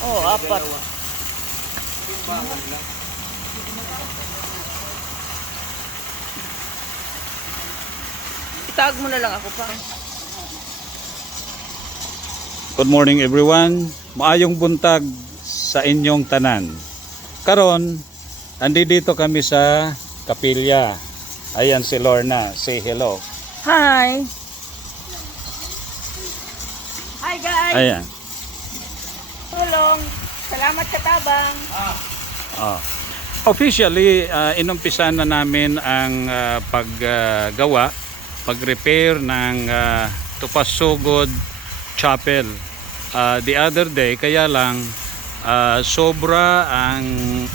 Oh, apat. Itag mo na lang ako pa. Good morning everyone. Maayong buntag sa inyong tanan. Karon, andito kami sa kapilya. Ayan si Lorna. Say hello. Hi. Hi guys. Ayan. Tulong. Salamat sa tabang. Officially, inumpisa na namin ang paggawa, pag-repair ng Tupasugod Chapel. The other day, kaya lang sobra ang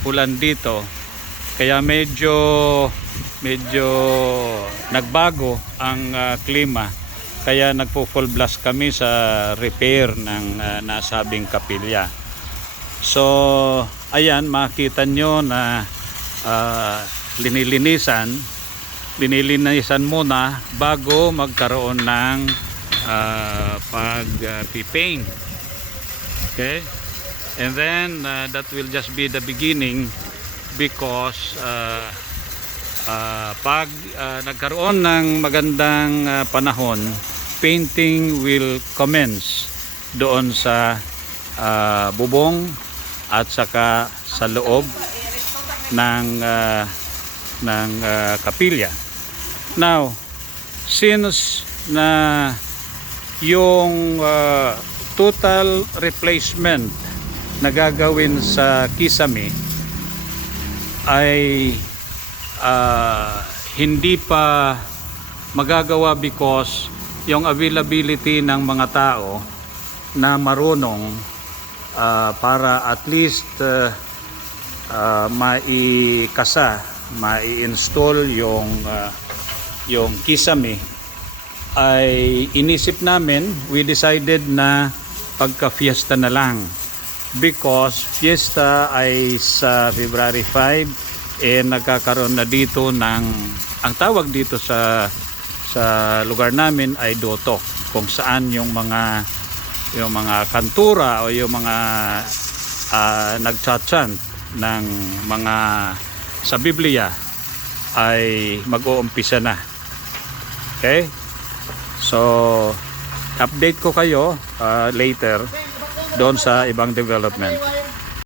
ulan dito. Kaya medyo nagbago ang klima. Kaya nagpo-full blast kami sa repair ng nasabing kapilya. So, ayan, makita nyo na linilinisan muna bago magkaroon ng pag-paint. Okay? And then, that will just be the beginning because pag nagkaroon ng magandang panahon, painting will commence doon sa bubong at saka sa loob ng kapilya. Now, since na yung total replacement na gagawin sa kisame ay hindi pa magagawa because yung availability ng mga tao na marunong para at least mai-install yung kisame ay inisip namin, we decided na pagka-fiesta na lang because fiesta ay sa February 5 nagkakaroon na dito ng ang tawag dito sa lugar namin ay dotok, kung saan yung mga kantura o yung mga nagchachant ng mga sa Biblia ay mag-uumpisa na. Okay? So update ko kayo later doon sa ibang development.